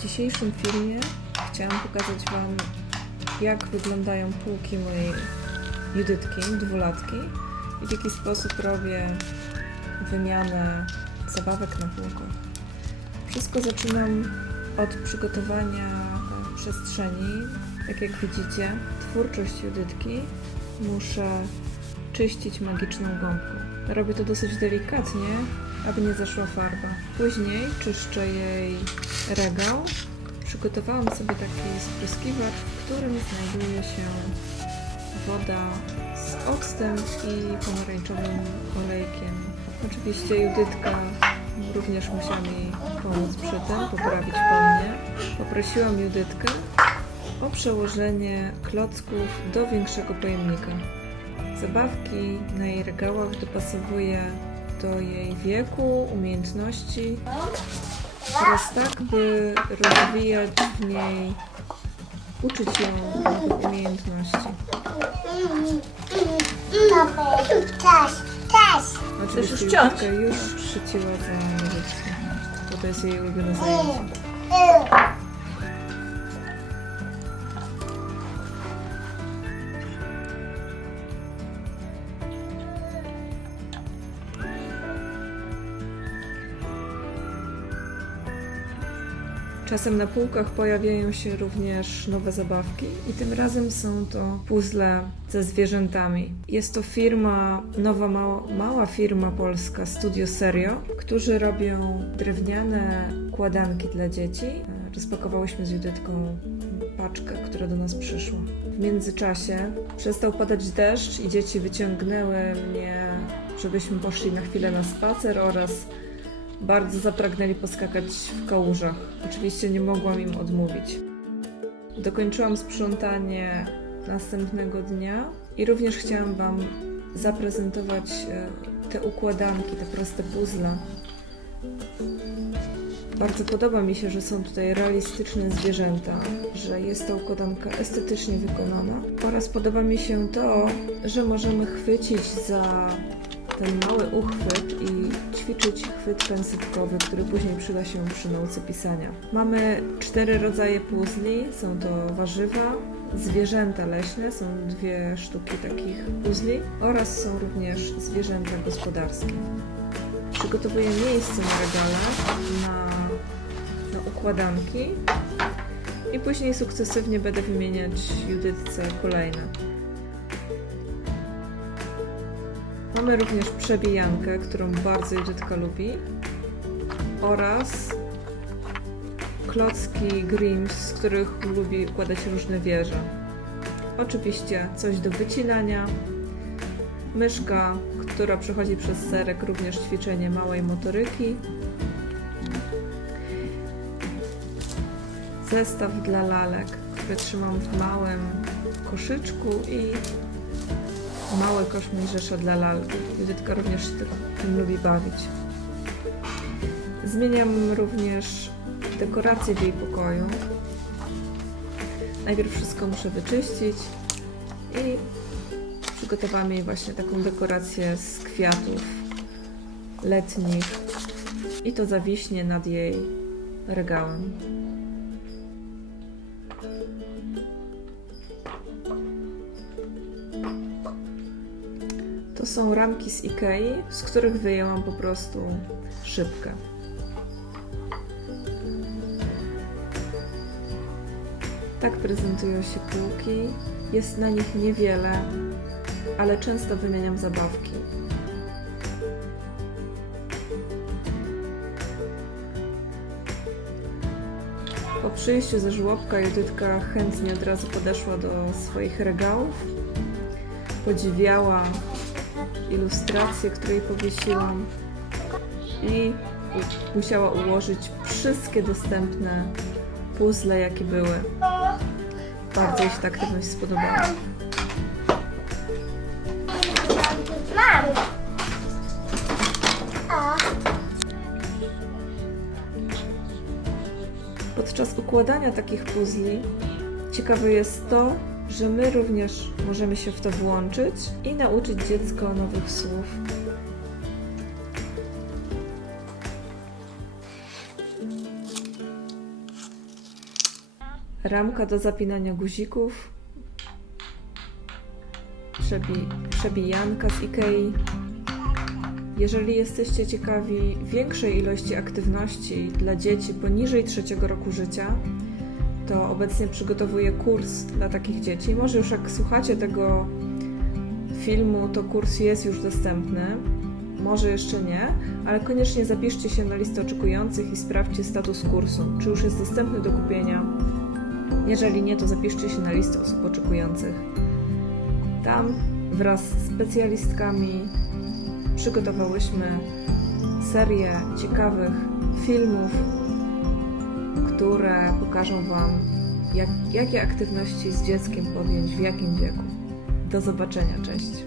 W dzisiejszym filmie chciałam pokazać Wam, jak wyglądają półki mojej Judytki, dwulatki i w jaki sposób robię wymianę zabawek na półkach. Wszystko zaczynam od przygotowania przestrzeni. Tak jak widzicie, twórczość Judytki muszę czyścić magiczną gąbką. Robię to dosyć delikatnie, aby nie zaszła farba. Później czyszczę jej regał. Przygotowałam sobie taki spryskiwacz, w którym znajduje się woda z octem i pomarańczowym olejkiem. Oczywiście Judytka również musiała mi pomóc przy tym, poprawić po mnie. Poprosiłam Judytkę o przełożenie klocków do większego pojemnika. Zabawki na jej regałach dopasowuję do jej wieku, umiejętności oraz tak, by rozwijać w niej, uczyć ją nowych umiejętności. Cześć, cześć. Oczywiście już ciąć? Judytka już przycięła za nożycki, bo to jest jej ulubione zajęcie. Czasem na półkach pojawiają się również nowe zabawki i tym razem są to puzzle ze zwierzętami. Jest to firma, nowa mała, mała firma polska Studio Serio, którzy robią drewniane układanki dla dzieci. Rozpakowałyśmy z Judytką paczkę, która do nas przyszła. W międzyczasie przestał padać deszcz i dzieci wyciągnęły mnie, żebyśmy poszli na chwilę na spacer oraz bardzo zapragnęli poskakać w kałużach. Oczywiście nie mogłam im odmówić. Dokończyłam sprzątanie następnego dnia i również chciałam Wam zaprezentować e, te układanki, te proste puzzle. Bardzo podoba mi się, że są tutaj realistyczne zwierzęta, że jest ta układanka estetycznie wykonana oraz podoba mi się to, że możemy chwycić za ten mały uchwyt i ćwiczyć chwyt pęsetkowy, który później przyda się przy nauce pisania. Mamy cztery rodzaje puzli, są to warzywa, zwierzęta leśne, są dwie sztuki takich puzli oraz są również zwierzęta gospodarskie. Przygotowuję miejsce na regale na, na układanki i później sukcesywnie będę wymieniać Judytce kolejne. Mamy również przebijankę, którą bardzo Judytka lubi oraz klocki Grims, z których lubi układać różne wieże. Oczywiście coś do wycinania, myszka, która przechodzi przez serek, również ćwiczenie małej motoryki, zestaw dla lalek, który trzymam w małym koszyczku i mały kosz mojżesza dla lalki. Judytka również tym lubi bawić. Zmieniam również dekorację w jej pokoju. Najpierw wszystko muszę wyczyścić i przygotowałam jej właśnie taką dekorację z kwiatów letnich i to zawiśnie nad jej regałem. To są ramki z Ikei, z których wyjęłam po prostu szybkę. Tak prezentują się półki. Jest na nich niewiele, ale często wymieniam zabawki. Po przyjściu ze żłobka Judytka chętnie od razu podeszła do swoich regałów. Podziwiała ilustrację, której powiesiłam i musiała ułożyć wszystkie dostępne puzzle, jakie były. Bardzo jej się ta aktywność spodobała. Mam. Podczas układania takich puzli ciekawe jest to, że my również możemy się w to włączyć i nauczyć dziecko nowych słów. ramka do zapinania guzików, przebi przebijanka z Ikei. Jeżeli jesteście ciekawi większej ilości aktywności dla dzieci poniżej trzeciego roku życia, to obecnie przygotowuję kurs dla takich dzieci. Może już jak słuchacie tego filmu, to kurs jest już dostępny. Może jeszcze nie, ale koniecznie zapiszcie się na listę oczekujących i sprawdźcie status kursu, czy już jest dostępny do kupienia. Jeżeli nie, to zapiszcie się na listę osób oczekujących. Tam wraz z specjalistkami przygotowałyśmy serię ciekawych filmów, które pokażą Wam, jak, jakie aktywności z dzieckiem podjąć w jakim wieku. Do zobaczenia, cześć!